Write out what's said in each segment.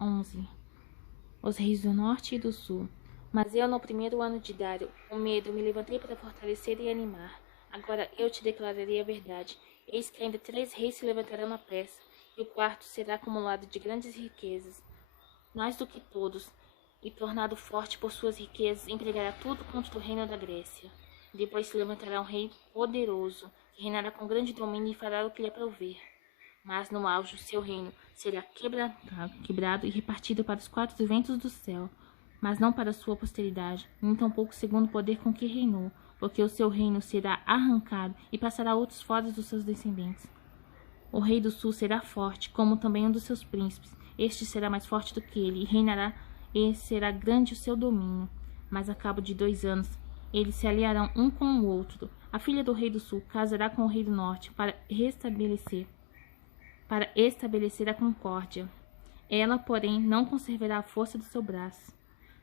11. Os reis do norte e do sul. Mas eu, no primeiro ano de Dário, com medo, me levantei para fortalecer e animar. Agora eu te declararei a verdade. Eis que ainda 3 reis se levantarão na pressa, e o quarto será acumulado de grandes riquezas, mais do que todos, e tornado forte por suas riquezas, empregará tudo contra o reino da Grécia. Depois se levantará um rei poderoso, que reinará com grande domínio e fará o que lhe aprouver. Mas no auge o seu reino será quebrado e repartido para os 4 ventos do céu, mas não para sua posteridade, nem tampouco segundo o poder com que reinou, porque o seu reino será arrancado e passará a outros fora dos seus descendentes. O rei do sul será forte, como também um dos seus príncipes. Este será mais forte do que ele, e reinará, e será grande o seu domínio. Mas a cabo de 2 anos, eles se aliarão um com o outro. A filha do rei do sul casará com o rei do norte para estabelecer a concórdia. Ela, porém, não conservará a força do seu braço,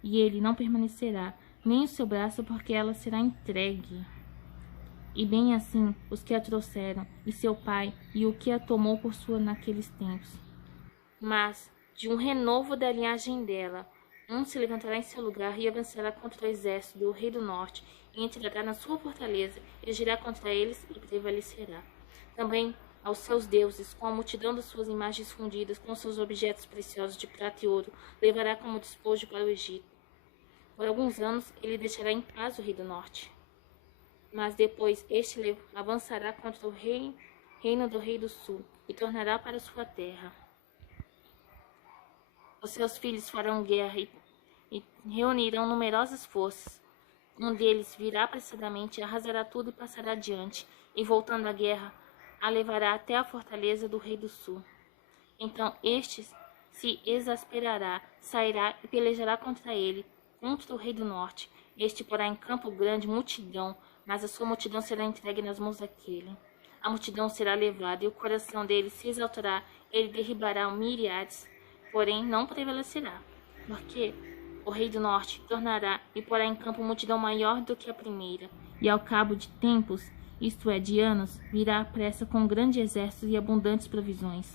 e ele não permanecerá, nem o seu braço, porque ela será entregue. E bem assim os que a trouxeram, e seu pai, e o que a tomou por sua naqueles tempos. Mas, de um renovo da linhagem dela, um se levantará em seu lugar e avançará contra o exército do rei do norte, e entrará na sua fortaleza, e agirá contra eles e prevalecerá. Também aos seus deuses, com a multidão das suas imagens fundidas, com seus objetos preciosos de prata e ouro, levará como despojo para o Egito. Por alguns anos ele deixará em paz o rei do norte. Mas depois este avançará contra o reino do rei do sul, e tornará para sua terra. Os seus filhos farão guerra e reunirão numerosas forças. Um deles virá apressadamente, arrasará tudo e passará adiante, e voltando à guerra, a levará até a fortaleza do rei do sul. Então este se exasperará, sairá e pelejará contra ele, contra o rei do norte. Este porá em campo grande multidão, mas a sua multidão será entregue nas mãos daquele. A multidão será levada, e o coração dele se exaltará, ele derribará miríades, porém não prevalecerá, porque o rei do norte tornará e porá em campo multidão maior do que a primeira, e ao cabo de tempos, isto é, de anos, virá à pressa com grande exército e abundantes provisões.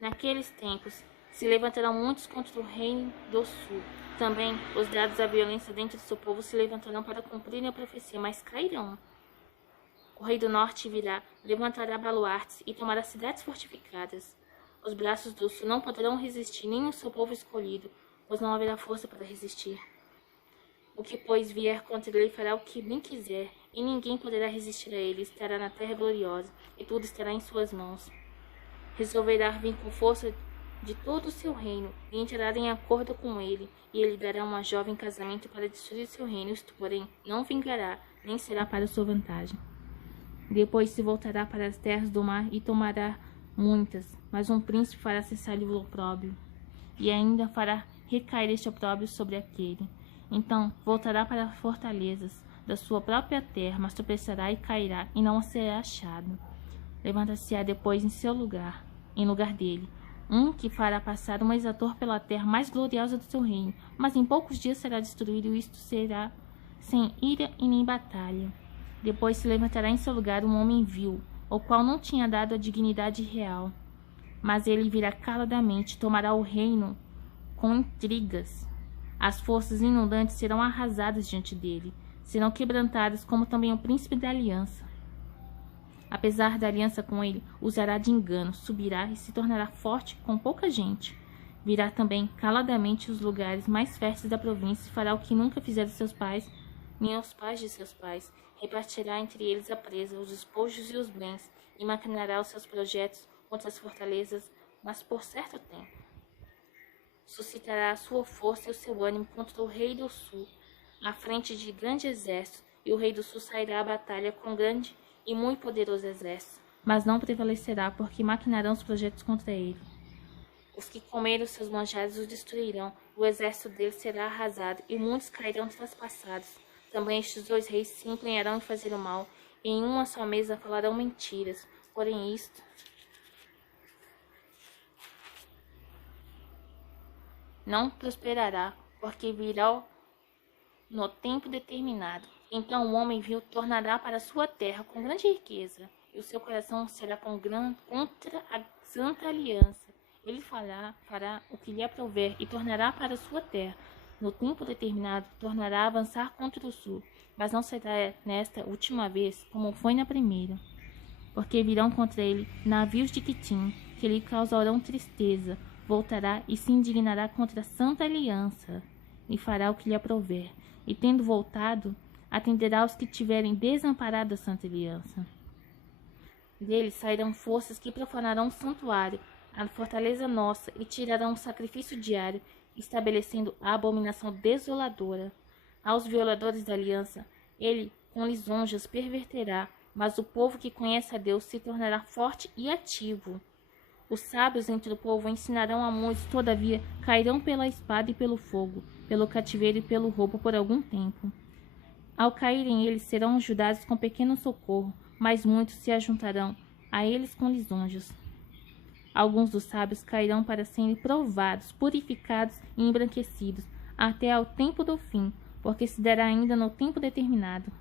Naqueles tempos se levantarão muitos contra o reino do sul. Também os dados à violência dentro do seu povo se levantarão para cumprirem a profecia, mas cairão. O rei do norte virá, levantará baluartes e tomará cidades fortificadas. Os braços do sul não poderão resistir, nem o seu povo escolhido, pois não haverá força para resistir. O que, pois, vier contra ele fará o que bem quiser, e ninguém poderá resistir a ele. Estará na terra gloriosa, e tudo estará em suas mãos. Resolverá vir com força de todo o seu reino, e entrará em acordo com ele, e ele dará uma jovem em casamento para destruir seu reino, isto, porém, não vingará, nem será para sua vantagem. Depois se voltará para as terras do mar e tomará muitas, mas um príncipe fará cessar o opróbrio, e ainda fará recair este opróbrio sobre aquele. Então voltará para as fortalezas da sua própria terra, mas tropeçará e cairá, e não será achado. Levanta-se-á depois em lugar dele, um que fará passar um exator pela terra mais gloriosa do seu reino, mas em poucos dias será destruído, e isto será sem ira e nem batalha. Depois se levantará em seu lugar um homem vil, o qual não tinha dado a dignidade real, mas ele virá caladamente, tomará o reino com intrigas. As forças inundantes serão arrasadas diante dele, serão quebrantadas, como também o príncipe da aliança. Apesar da aliança com ele, usará de engano, subirá e se tornará forte com pouca gente. Virá também caladamente os lugares mais férteis da província e fará o que nunca fizeram seus pais, nem aos pais de seus pais. Repartirá entre eles a presa, os despojos e os bens, e maquinará os seus projetos contra as fortalezas, mas por certo tempo. Suscitará a sua força e o seu ânimo contra o rei do sul, à frente de grande exército, e o rei do sul sairá à batalha com grande e muito poderoso exército, mas não prevalecerá, porque maquinarão os projetos contra ele. Os que comerem os seus manjares os destruirão, o exército dele será arrasado, e muitos cairão traspassados. Também estes 2 reis se empenharão em fazer o mal, e em uma só mesa falarão mentiras. Porém isto não prosperará, porque virá no tempo determinado. Então o homem vil tornará para sua terra com grande riqueza, e o seu coração será contra a santa aliança, Ele fará o que lhe aprouver e tornará para a sua terra. No tempo determinado, tornará a avançar contra o sul, mas não será nesta última vez como foi na primeira. Porque virão contra ele navios de Quitim, que lhe causarão tristeza. Voltará e se indignará contra a santa aliança, e fará o que lhe aprouver. E tendo voltado, atenderá aos que tiverem desamparado a santa aliança. Dele sairão forças que profanarão o santuário, a fortaleza nossa, e tirarão o sacrifício diário, estabelecendo a abominação desoladora. Aos violadores da aliança, ele com lisonjas perverterá, mas o povo que conhece a Deus se tornará forte e ativo. Os sábios entre o povo ensinarão a muitos, todavia cairão pela espada e pelo fogo, pelo cativeiro e pelo roubo por algum tempo. Ao caírem eles serão ajudados com pequeno socorro, mas muitos se ajuntarão a eles com lisonjas. Alguns dos sábios cairão para serem provados, purificados e embranquecidos, até ao tempo do fim, porque se dará ainda no tempo determinado.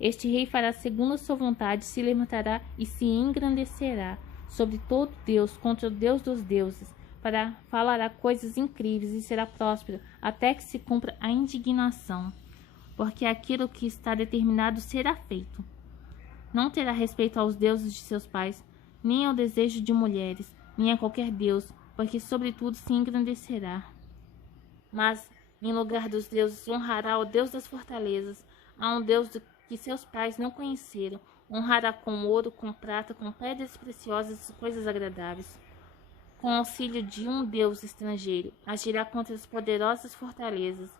Este rei fará segundo a sua vontade, se levantará e se engrandecerá sobre todo Deus, contra o Deus dos deuses, falará coisas incríveis e será próspero, até que se cumpra a indignação, porque aquilo que está determinado será feito. Não terá respeito aos deuses de seus pais, nem ao desejo de mulheres, nem a qualquer deus, porque sobretudo se engrandecerá. Mas, em lugar dos deuses, honrará o Deus das fortalezas, a um Deus que seus pais não conheceram. Honrará com ouro, com prata, com pedras preciosas e coisas agradáveis. Com auxílio de um Deus estrangeiro, agirá contra as poderosas fortalezas,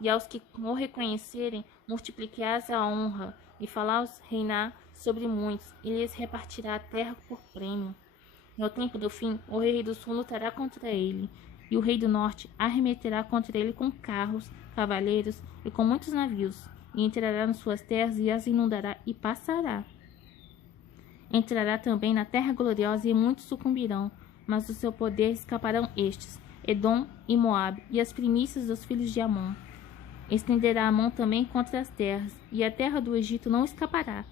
e aos que o reconhecerem, multiplicarás a honra, e falá-os reinar sobre muitos, e lhes repartirá a terra por prêmio. No tempo do fim, o rei do sul lutará contra ele, e o rei do norte arremeterá contra ele com carros, cavaleiros e com muitos navios, e entrará nas suas terras e as inundará e passará. Entrará também na terra gloriosa e muitos sucumbirão, mas do seu poder escaparão estes, Edom e Moabe, e as primícias dos filhos de Amon. Estenderá a mão também contra as terras, e a terra do Egito não escapará.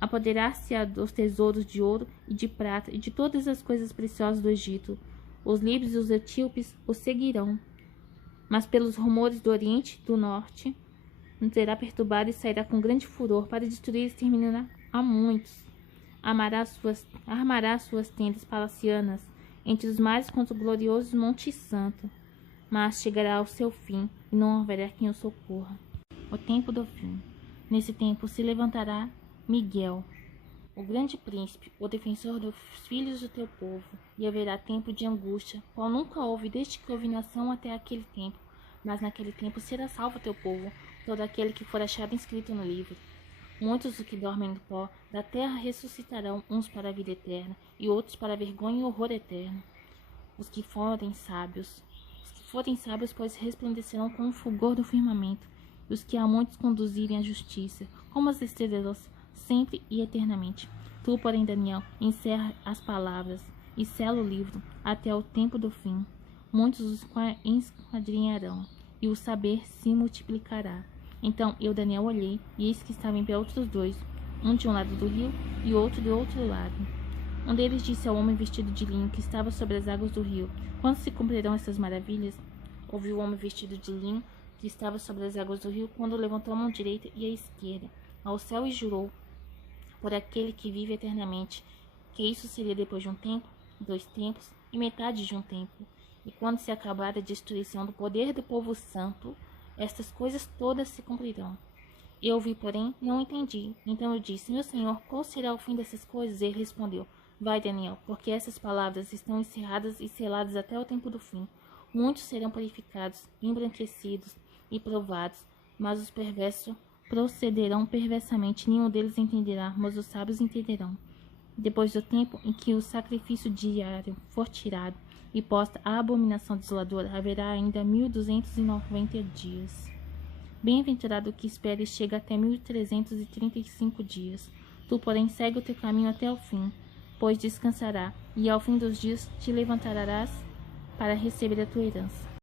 Apoderar-se-á dos tesouros de ouro e de prata e de todas as coisas preciosas do Egito. Os líbios e os etíopes o seguirão. Mas pelos rumores do oriente e do norte, não será perturbado e sairá com grande furor para destruir e exterminar a muitos. Armará suas tendas palacianas entre os mares contra o glorioso Monte Santo. Mas chegará ao seu fim, e não haverá quem o socorra. O tempo do fim. Nesse tempo se levantará Miguel, o grande príncipe, o defensor dos filhos do teu povo, e haverá tempo de angústia, qual nunca houve desde que houve nação até aquele tempo. Mas naquele tempo será salvo teu povo, todo aquele que for achado inscrito no livro. Muitos dos que dormem no pó da terra ressuscitarão, uns para a vida eterna, e outros para a vergonha e horror eterno. Os que forem sábios, pois resplandecerão com o fulgor do firmamento, e os que a muitos conduzirem à justiça, como as estrelas, sempre e eternamente. Tu, porém, Daniel, encerra as palavras e sela o livro até o tempo do fim. Muitos os esquadrinharão, e o saber se multiplicará. Então eu, Daniel, olhei, e eis que estavam em pé outros dois, um de um lado do rio e outro do outro lado. Um deles disse ao homem vestido de linho que estava sobre as águas do rio: quando se cumprirão essas maravilhas? Ouviu o homem vestido de linho que estava sobre as águas do rio, quando levantou a mão direita e a esquerda ao céu e jurou por aquele que vive eternamente, que isso seria depois de um tempo, 2 tempos e metade de um tempo. E quando se acabar a destruição do poder do povo santo, estas coisas todas se cumprirão. Eu ouvi, porém, não entendi. Então eu disse: meu senhor, qual será o fim dessas coisas? E ele respondeu: vai, Daniel, porque essas palavras estão encerradas e seladas até o tempo do fim. Muitos serão purificados, embranquecidos e provados, mas os perversos procederão perversamente. Nenhum deles entenderá, mas os sábios entenderão. Depois do tempo em que o sacrifício diário for tirado e posta a abominação desoladora, haverá ainda 1290 dias. Bem-aventurado o que espera e chega até 1335 dias. Tu, porém, segue o teu caminho até o fim, pois descansará, e ao fim dos dias te levantarás para receber a tua herança.